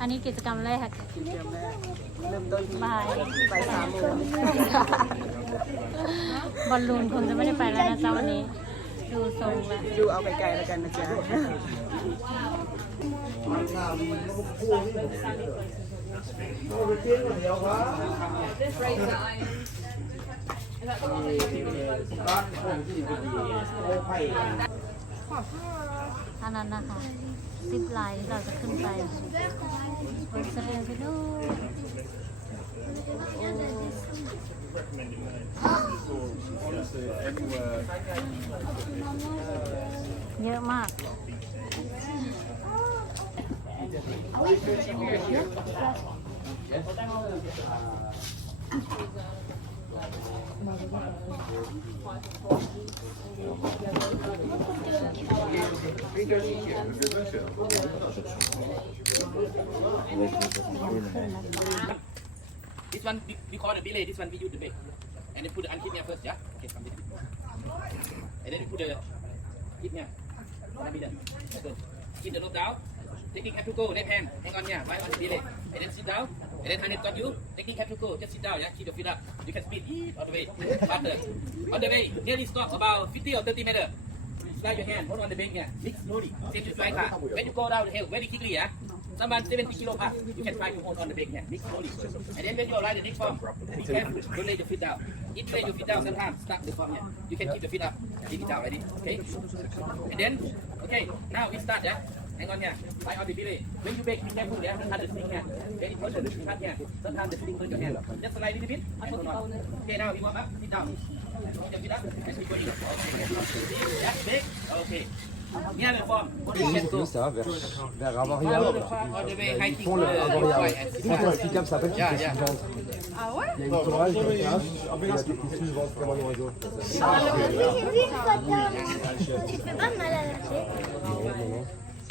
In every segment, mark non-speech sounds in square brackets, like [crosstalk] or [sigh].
อันนี้กิจกรรมแรกกิจกรรมแรกเริ่มต้นที่บ่ายบ่ายสามโมงบอลลูนคงจะไม่ได้ไปแล้วนะจ๊ะวันนี้ ดูทรงแล้วดูเอาไกลๆแล้วกันนะจ๊ะอั อันนั้นนะคะซิปไลน์เราจะขึ้นไปบนสเตไปดูเยอะมากมา This one we, we call the belay, this one we use the bait. And then put the unkit here first, yeah? Okay, come this. And then put the here. Let me done. Keep the rope down. Technique have to go, left hand. Hang on here, right on the belay. And then sit down. And then hand got you. Technique have to go. Just sit down, yeah? Keep your feet up. You can speed all the way. Faster. On the way, nearly stop about 50 or 30 meter. Slide your hand, hold on the bank here. Lick slowly. Same to fly car. When you go down the hill, very quickly, yeah? Someone 70 kilo up, you can try to hold on the brake here. Lick slowly. And then when you ride the next form, be careful. Don't lay your feet down. If lay your feet down sometimes, start the form here. You can keep the feet up. Keep it down, ready? Okay? And then, okay, now we start, yeah? Hang on here. Lie on the belay. When you bake, be careful, yeah? Don't touch the spring here. Very important. You touch here. Sometimes the spring hurt your hand. Just slide a little bit. Okay, now we warm up. Sit down. Keep your feet up. As we go in. Okay. Yeah, brake. Okay. Near the form. What you can go. ça, vers, vers Avaria. Follow the form all the way. High Ils kick. font le Avaria. and Ils font un pick-up, ça s'appelle Yeah, pick-up yeah. suivante. Ah ouais Il y a une tourelle comme ça, et la technique suivante comme un oiseau. Tu fais pas mal à la tête.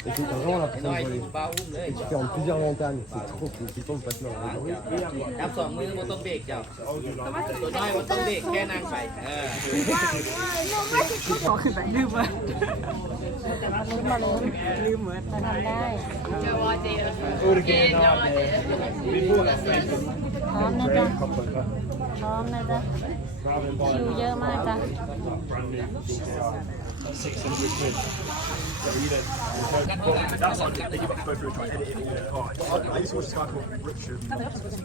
Et c'est vraiment l'impression de voler. เบาอุ้มเลย Et tu fais en plusieurs montagnes, c'est trop cool. Tu tombes facilement. จับสองมือบนต้นเบรกจับตัวน้อยบนต้นเบรกแค่นั่งไปเออ Non, moi c'est พร้อมนะจ๊ะพร้อมนะจ๊ะคิวเยอะมากจ้ะ 600 quid. So you know, that's like and try edit it all time. I, used to watch this guy called Richard.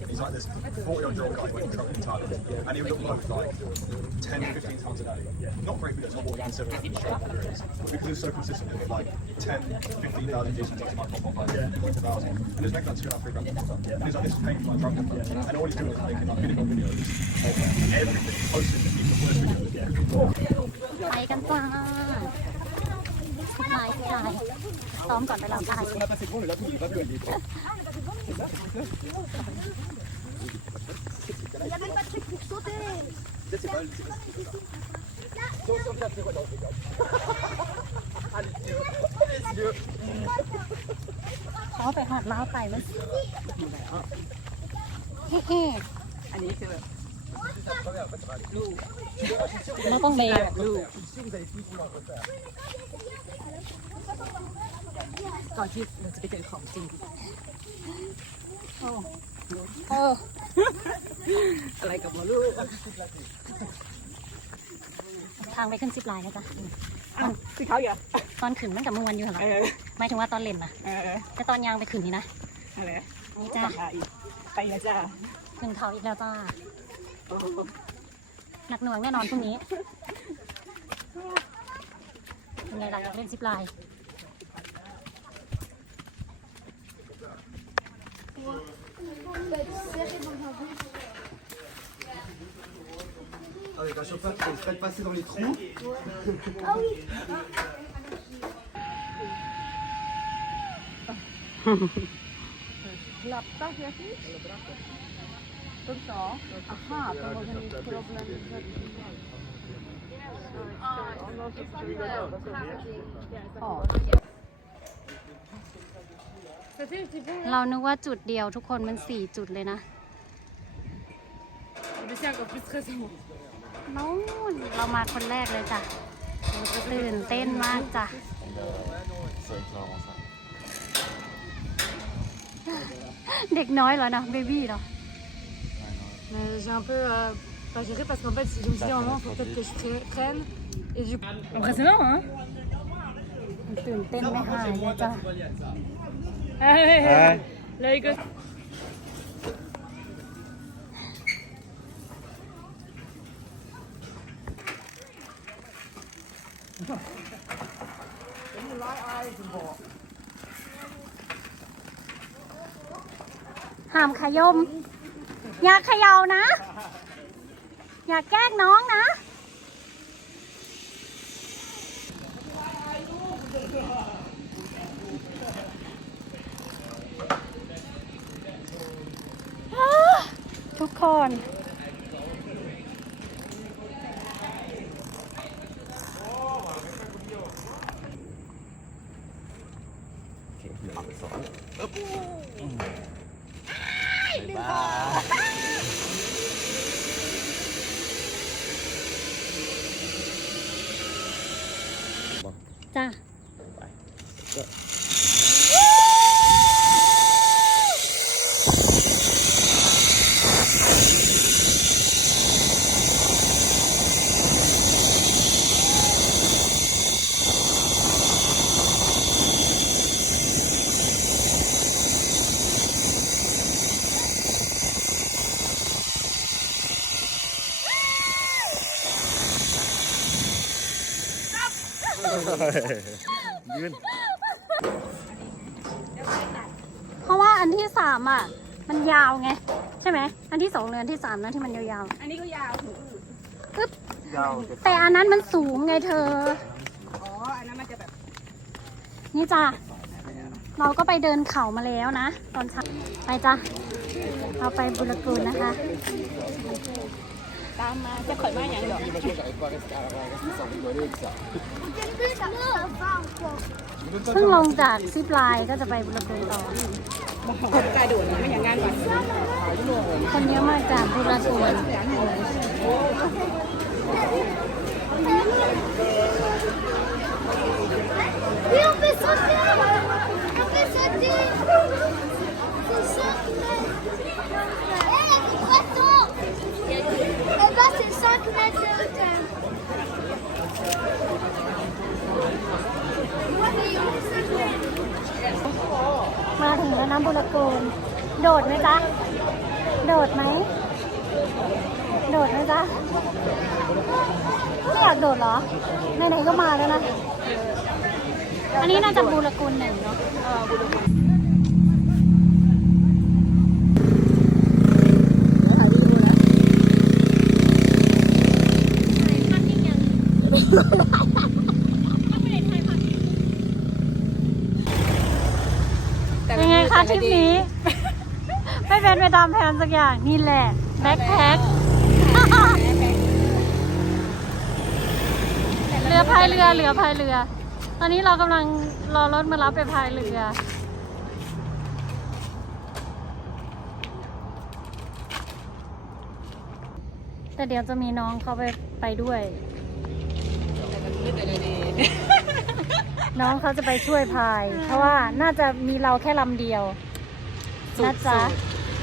He's like this 40 odd year old guy who went and in Thailand. And he would upload like 10, 15 times a day. Not great videos, not what Dan said about the show. But because he so consistent, it was like 10, 15,000 views sometimes might pop up like yeah. 20,000. And making like two out three grand. And he's like, this is paying for my drug. And all he's doing is making like videos. Everything, the first video. Yeah. นาสบายสบายซ้อมก่อนไปลำได้เขาไปหอดเล้าไต่มันเฮ้อันนี้คือ แบบๆเราต้องเบรกลูกก่อนที่เราจะไปเจอของจริงเอออะไรกับหมอลูก ทางไปขึ้นซิปไลน์นะจ๊ะอ้าวคือเขาอย่าตอนขึ้นมันกับมือวันอยู่เหรอเออหมายถึงว่าตอนเล่นนะเออแต่ตอนยางไปขึ้นนี่นะอะไรนี่จ้าจ้าอีกไปแล้วจ้าขึ้นเขาอีกแล้วจ้า หนักหน่วงแน่นอนพรุ่งนี้เป็นไงล่ะอยากเล่นซิปไลน์ Avec un chauffeur qui fait passer dans les trous. Ah oui. หลับตาเฮียสิต้นสองอะห้า ตัวมันมี problem อ๋อเรานึกว่าจุดเดียวทุกคนมันสี่จุดเลยนะนู่นเรามาคนแรกเลยจ้ะ ตื่นเต้นมากจ้ะ เด็กน้อยเหรอนะเบบี้เหรอ J'ai un peu euh, pas géré parce qu'en fait, je me suis dit, un faut peut-être que je traîne. Et du coup. Impressionnant, hein ah Là, il Hàm khả dông อย่าเขย่านะ อย่าแกล้งน้องนะทุกคนเข็มเหลืองสอง 拜，拜。拜。[laughs] ะเพราะว่าอันที่สามอะ มันยาวไง ใช่ไหม อันที่สองเรือนที่สามนะที่มันยาวอันนี้ก็ยาวๆอึ๊บแต่อันนั้นมันสูงไงเธอ อ๋อ อันนั้นมันจะแบบนี่จ้ะเราก็ไปเดินเขามาแล้วนะ ตอนเช้าไปจ้ะเราไปบุรกูลนะคะ ตามมาจะข่อยมาอย่างเดียวเพิ่งลงจากซิปไลน์ก็จะไปบุรกูลต่อ คนกระโดดไม่อย่างงานว่ะคนเยอะมาจากบุรกูล Oui, มาถึงแล้วนะบุรกูลโดดไหมจ๊ะ โดดไหม โดดไหมจ๊ะ ไม่อยากโดดเหรอ ไหนๆก็มาแล้วนะ อันนี้น่าจะบูรกูลหนึ่งเนาะ ยังไงคะ ทริปนี้ ไม่เป็นไปตามแผนสักอย่างนี่แหละแบ็คแพ็คเรือพายเรือเรือพายเรือ ตอนนี้เรากำลังรอรถมารับไปพายเรือ แต่เดี๋ยวจะมีน้องเขาไปไปด้วย น้องเขาจะไปช่วยพาย เพราะว่าน่าจะมีเราแค่ลำเดียว นะจ๊ะ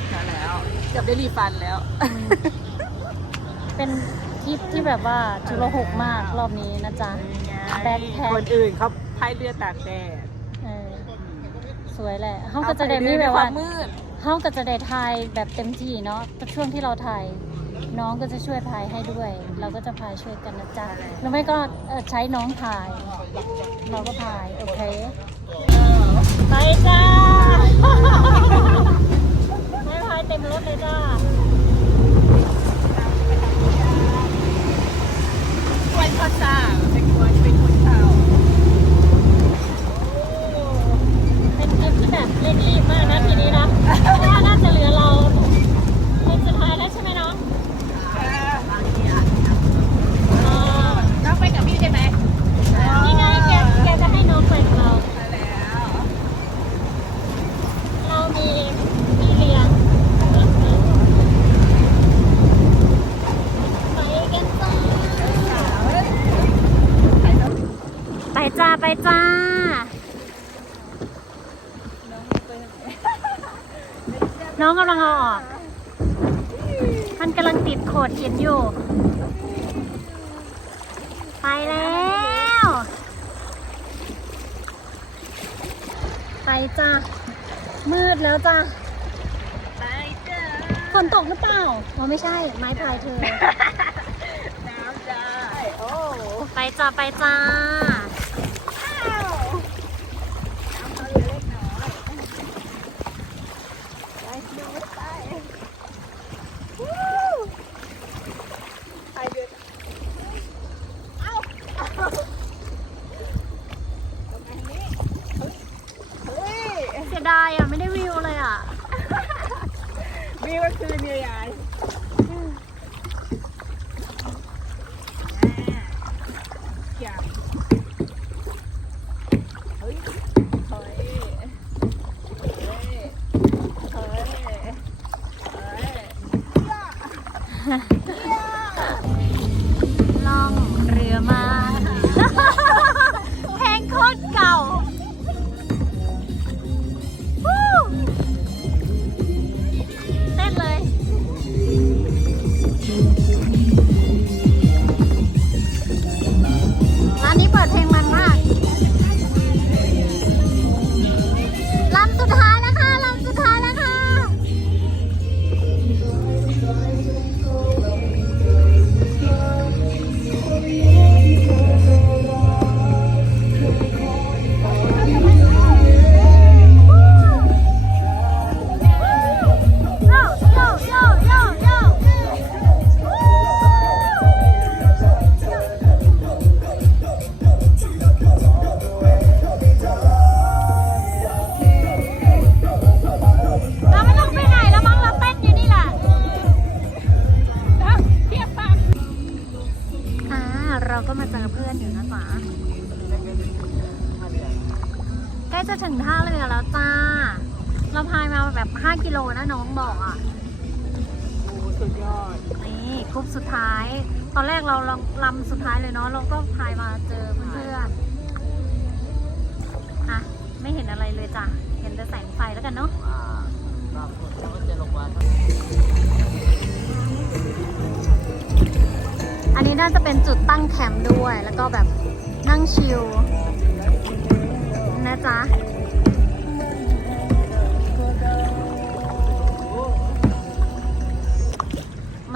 ใช่แล้วเกือบได้รีฟันแล้ว เป็นทริปที่แบบว่าชุลหกมากรอบนี้นะจ๊ะ แบ็คแพ็ค คนอื่นเขาพายเรือตากแดดเออสวยแหละเขาก็จะได้มีแบบว่าเอไปเรือในคมมืดเขาก็จะได้ถ่ายแบบเต็มที่เนาะช่วงที่เราถ่ายน้องก็จะช่วยพายให้ด้วย เราก็จะพายช่วยกันนะจ๊ะหรือไม่ก็เอ่อใช้น้องพาย เราก็พาย โอเค ไปจ้า ไม่พาย เต็มรถเลยจ้าควรข้าษาเป็นควนเป็นคนเฒ่าเป็นทริปที่แบบเร่งรีบมากนะทีนี้นะเพราะว่าน่าจะเหลือเราคนสุดท้ายแล้วใช่ไหมน้องอ๋อ น้องไปกับพี่ได้ไหม นี่ไงแกแกจะให้น้องไปกับเรา ไปแล้ว เรามีพี่เลี้ยงไปกันจ้าไปจ้า ไปจ้า น้องกำลังเอาออก มันกำลังติดโขดหิน อยู่ ไปแล้ว ไปจ้ะ มืดแล้วจ้ะ ไปเจอฝนตกหรือเปล่าอ๋อไม่ใช่ ไม้พายเธอ น้ำได้โอ้ ไปจ้าไปจ้า 嗯 [laughs] นะน้องบอกอะโอ้สุดยอด นี่กรุ๊ปสุดท้าย ตอนแรกเราลำลำสุดท้ายเลยเนาะเราก็พายมาเจอเพื่อนๆอะไม่เห็นอะไรเลยจ้ะ เห็นแต่แสงไฟแล้วกันเนาะอันนี้น่าจะเป็นจุดตั้งแคมป์ด้วย แล้วก็แบบนั่งชิลนะจ๊ะ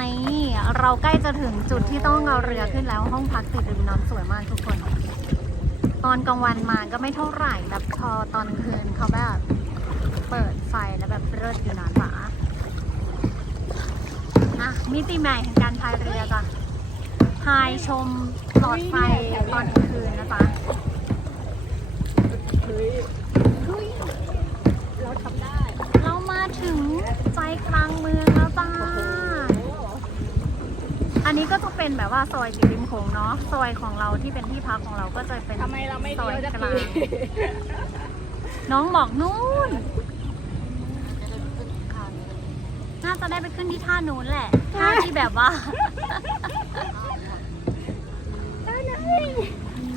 ไม่เราใกล้จะถึงจุดที่ต้องเอาเรือขึ้นแล้วห้องพักติดริมน้ำสวยมากทุกคน ตอนกลางวันมาก็ไม่เท่าไหร่แบบพอตอนคืนเขาแบบเปิดไฟแล้วแบบเลิศอยู่นะจ๊ะอะมิติใหม่แห่งการพายเรือจ้ะพายชมหลอดไฟตอนกลางคืนนะจ๊ะเฮ้ยเฮ้ยเราทำได้ เรามาถึงใจกลางเมืองแล้วจ้า นนี้ก็จะเป็นแบบว่าซอยติดริมโขงเนาะ ซอยของเราที่เป็นที่พักของเราก็จะเป็นทำไมเราไม่ซอยเดียวจะกปีลางน้องบอกนู่น น่าจะได้ไปขึ้นที่ท่านู้นแหละ ท่าที่แบบว่า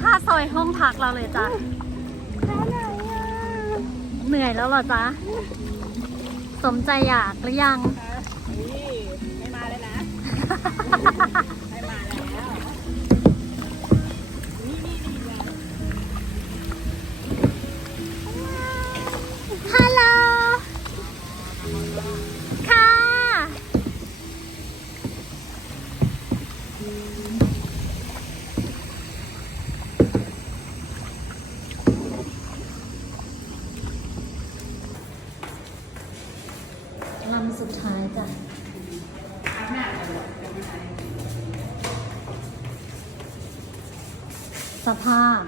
ท่าซอยห้องพักเราเลยจ้ะ เหนื่อยแล้วเหรอจ๊ะ สมใจอยากหรือยังนี่ ฮัลโหล ค่ะ ลำสุดท้ายจ้ะ อาบน้ำ สภาพ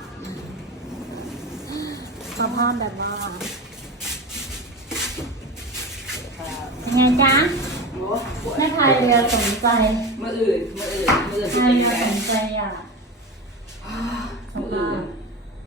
สภาพแบบว่ายังไงจ๊ะไม่พายเรือสนใจมืออื่นมืออื่นมืออื่นพายเรือสนใจอะ